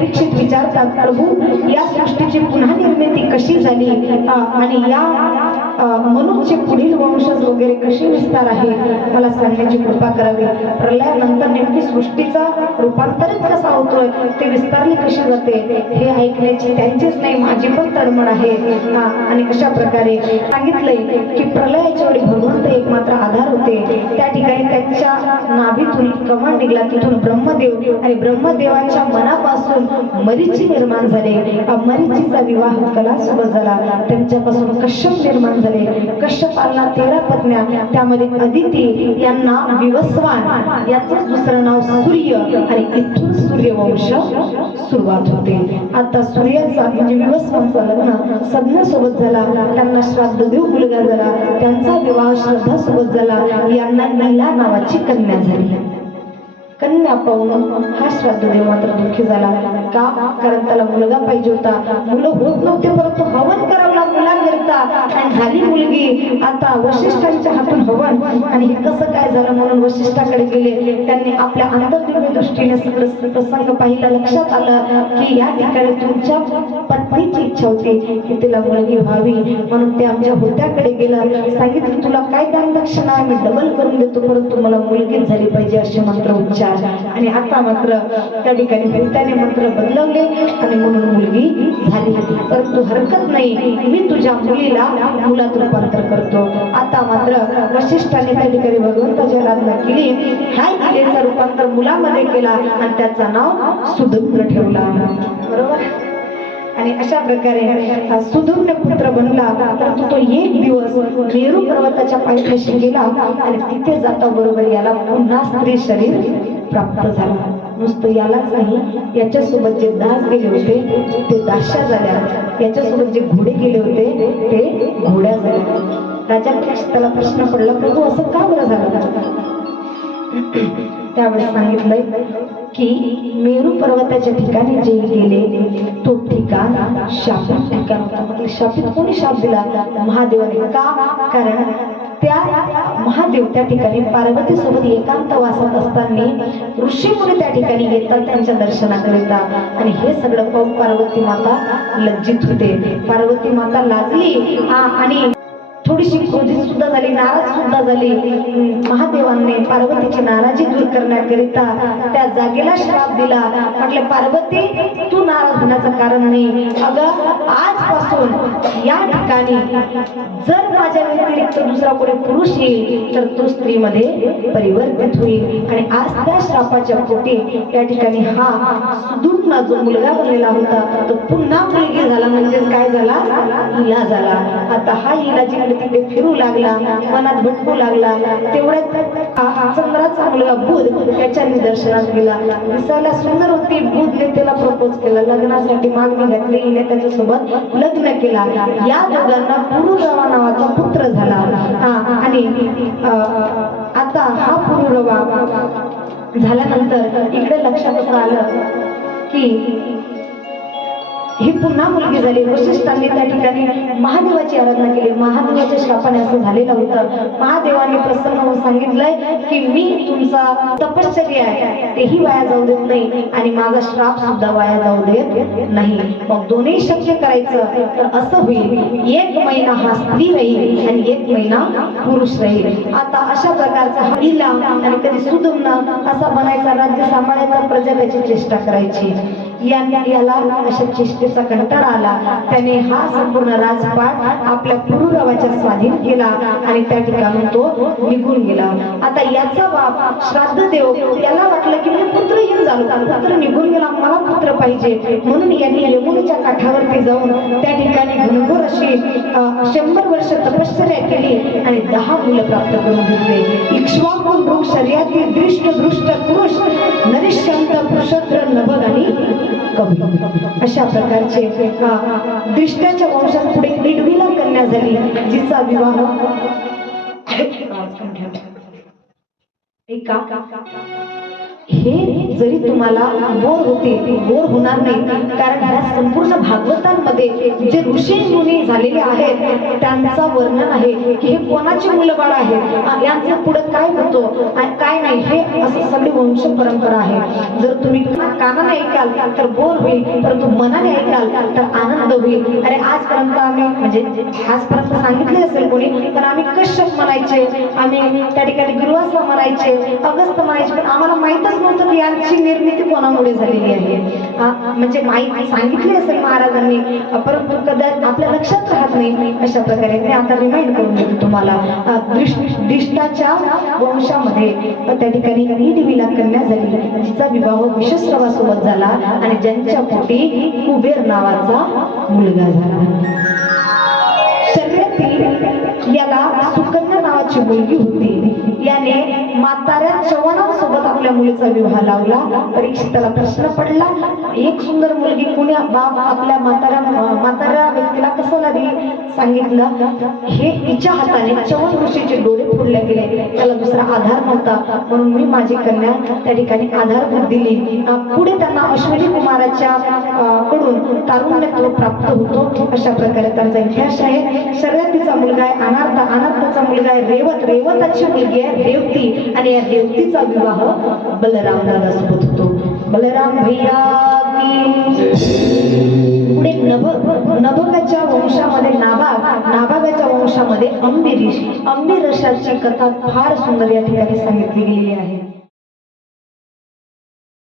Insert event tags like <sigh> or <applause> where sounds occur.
परीक्षित विचारतात प्रभू हो. या सृष्टीची पुन्हा निर्मिती कशी झाली? आणि या अ, मनुष्य पुढील वंशज वगैरे कशी विस्तार आहे? मला सांगण्याची कृपा करावी. प्रलयानंतर नेमकी सृष्टीचा रूपांतरित कसा होतोय? ते विस्तारली कशी जाते? हे ऐकण्याची त्यांचीच नाही माझी पण तडमड आहे. हा, आणि अशा प्रकारे सांगितलंय की प्रलयाच्या वेळी भगवंत एक मात्र आधार होते. त्यांच्या नाभीतून कमळ निघला तिथून ब्रह्मदेव. आणि ब्रह्मदेवाच्या मनापासून मरीची निर्माण झाले. मरीचीचा विवाह कला सोबत झाला. त्यांच्यापासून कश्यप निर्माण झाले. कश्यपाला तेरा पत्न्या त्यामध्ये अदिती यांना विवस्वान याचं दुसरं नाव सूर्य आणि इथून सूर्यवंश सुरुवात होते. आता सूर्याचा म्हणजे विवस्वांचा लग्न सज्ञ सोबत झाला. त्यांना श्राद्धदेव मुलगा झाला. त्यांचा विवाह श्रद्धा सोबत झाला. यांना नीला नावाची कन्या झाली. कन्या पाहून हा श्राद्धदेव मात्र दुःखी झाला. का? कारण त्याला मुलगा पाहिजे होता. मुलं होत नव्हते परंतु हवन करावं मुलांकरिता आणि झाली मुलगी. आता वशिष्ठांच्या हातून हवन. आणि हे कसं काय झालं म्हणून वशिष्ठाकडे गेले. त्यांनी आपल्या अंतर्दिव्य दृष्टीने सगळं प्रसंग पाहिला. लक्षात आलं की या ठिकाणी तुमच्या पत्नीची इच्छा होती की तिला मुलगी व्हावी. म्हणून ते आमच्या होत्याकडे गेलं. सांगितलं तुला काय दान दक्षिणा आहे डबल करून देतो. परंतु मला मुलगीच झाली पाहिजे असे मंत्र उच्चार. आणि आता मात्र त्या ठिकाणी भूताने मंत्र बदलवले आणि म्हणून मुलगी झाली. परंतु हरकत नाही. मी तुझ्या मुली मुलीला मुलात रूपांतर करतो. आता मात्र वशिष्ठाने त्या ठिकाणी भगवंताची आराधना केली. ह्या मुलीचं रूपांतर मुलामध्ये केला आणि त्याचं नाव सुदुम्न ठेवला. बरोबर? आणि अशा प्रकारे हा सुदुम्न पुत्र बनला. परंतु तो एक दिवस मेरू पर्वताच्या पायथ्याशी गेला आणि तिथे जाता बरोबर याला पुन्हा स्त्री शरीर प्राप्त झाला. नुसतं यालाच नाही याच्यासोबत जे दास गेले होते ते दाशा झाल्या. याच्यासोबत जे घोडे गेले होते ते घोड्या झाल्या. राजा त्याला प्रश्न पडला प्रभू असं का बरं झालं? <clears throat> त्यावेळेस सांगितलंय की मेरू पर्वताच्या ठिकाणी जे गेले तो ठिकाण शापित ठिकाण होता. म्हटलं शापित कोणी शाप दिला? महादेवाने. का? कारण त्या महादेव त्या ठिकाणी पार्वती सोबत एकांत वासत असताना ऋषीमुनी त्या ठिकाणी येतात त्यांच्या दर्शनाकरिता. आणि हे सगळं पाहून पार्वती माता लज्जित होते. पार्वती माता लाजली. आणि थोडीशी क्रोधित सुद्धा झाली नाराज सुद्धा झाली. हम्म, महादेवांनी पार्वतीची नाराजी दूर करण्याकरिता त्या जागेला श्राप दिला. म्हटले पार्वती तू नाराज होण्याचं कारण नाही. अगं आजपासून या ठिकाणी जर माझ्या व्यतिरिक्त दुसरा कोणी पुरुष येईल तर तो स्त्रीमध्ये परिवर्तित होईल. आणि आज त्या श्रापाच्या पोटी या ठिकाणी हा सुदूर्ण जो मुलगा बनलेला होता तो पुन्हा मुलगी झाला. म्हणजेच काय झाला? हिला झाला. आता हा हिला जिकडे इकडे फिरू लागला मनात भटकू लागला तेवढ्यात चंद्राचा मुलगा बुध त्याच्या निदर्शनात गेला. दिसायला सुंदर होती. बुधने त्याला प्रपोज केला. लग्नासाठी मागणी घातली. हिने त्याच्यासोबत लग्न केला. या दोघांना पुरुरवा नावाचा पुत्र झाला. हा, आणि आता हा पुरुरवा झाल्यानंतर इकडे लक्षात आलं की ही पुन्हा मुलगी झाली. वशिष्ठांनी त्या ठिकाणी महादेवाची आराधना केली. महादेवाच्या शापाने असं झालेलं होतं. महादेवाने प्रसन्न होऊन सांगितलंय की मी तुमचा तपश्चर्या आहे. तेही वाया जाऊ देत नाही आणि माझा श्राप सुद्धा वाया जाऊ देत नाही. मग दोन्ही शक्य करायचं तर असं होईल. एक महिना हा स्त्री राहील आणि एक महिना पुरुष राहील. आता अशा प्रकारचा हिला आणि कधी सुदुम्न असा बनायचा राज्य सांभाळायचा प्रजा त्याची चेष्टा करायची. याला अशा चेष्टेचा कंटाळा आला. त्याने हा संपूर्ण राजपाट आपल्या पुरुरवाच्या स्वाधीन केला आणि त्या ठिकाणी तो निघून गेला. आता याचा बाप श्राद्ध देव याला वाटलं की मी पुत्रहीन झालो पुत्र निघून गेला मला पुत्र पाहिजे. म्हणून यांनी यमुनेच्या काठावरती जाऊन त्या ठिकाणी घनघोर अशी शंभर वर्ष तपश्चर्या केली आणि दहा मुलं प्राप्त करून घेतले. इक्ष्वाकून मृग शरीरातील दृष्ट दृष्ट अशा प्रकार दृष्ट्याच्या वंशात कन्या जिचा विवाह हे जरी तुम्हाला बोर होते बोर होणार नाही कारण या संपूर्ण भागवतांमध्ये जे ऋषी मुनी झालेले आहेत त्यांचं वर्णन आहे की हे कोणाची मुलंबाळ आहे यांचं पुढं काय होतं? आणि काय नाही हे असं सगळी वंश परंपरा आहे. जर तुम्ही कानाने ऐकाल तर बोर होईल परंतु मनाने ऐकाल तर आनंद होईल. अरे आजपर्यंत आम्ही म्हणजे आजपर्यंत सांगितले असेल कोणी पण आम्ही कश्यप म्हणायचे आम्ही त्या ठिकाणी दुर्वासा म्हणायचे अगस्त म्हणायचे पण आम्हाला माहीतच म्हणतो की यांची निर्मिती कोणामुळे झालेली आहे? म्हणजे माहीत सांगितली असेल महाराजांनी परंतु कदाचित आपल्या लक्षात राहत नाही. अशा प्रकारे मी आता रिमाइंड करून देतो तुम्हाला. दिष्टाच्या वंशामध्ये त्या ठिकाणी ही देवीला कन्या झाली. जिचा विवाह विश्वस्रवासोबत झाला आणि ज्यांच्या पोटी कुबेर नावाचा मुलगा झाला. शर्यतील याला सुकन्या नावाची मुलगी होती. याने म्हाताऱ्या चव्हाणांसोबत आपल्या मुलीचा विवाह लावला. परीक्षिताला प्रश्न पडला एक सुंदर मुलगी कुण्या बाप आपल्या म्हाताऱ्या म्हाताऱ्या व्यक्तीला कसाला दिली? सांगितलं हे तिच्या हाताने चवन ऋषीचे डोळे फोडले गेले. त्याला दुसरा आधार नव्हता. म्हणून मी माझी कन्या त्या ठिकाणी आधारभूत दिली. पुढे त्यांना अश्विनी कुमाराच्या कडून तारुण्यत्व प्राप्त होतो. अशा प्रकारे त्यांचा इतिहास आहे. शर्यतीचा मुलगा आहे अनार्थ. अनार्थाचा मुलगा आहे रेवत. रेवताची मुलगी आहे रेवती. आणि या देवतीचा विवाह बलराम दादासोबत होतो. बलराम भैया पुढे नभ नभकाच्या वंशामध्ये नाभाग नाभागाच्या वंशामध्ये अंबिरीश अंबिरशाची कथा फार सुंदर या ठिकाणी सांगितली गेलेली आहे.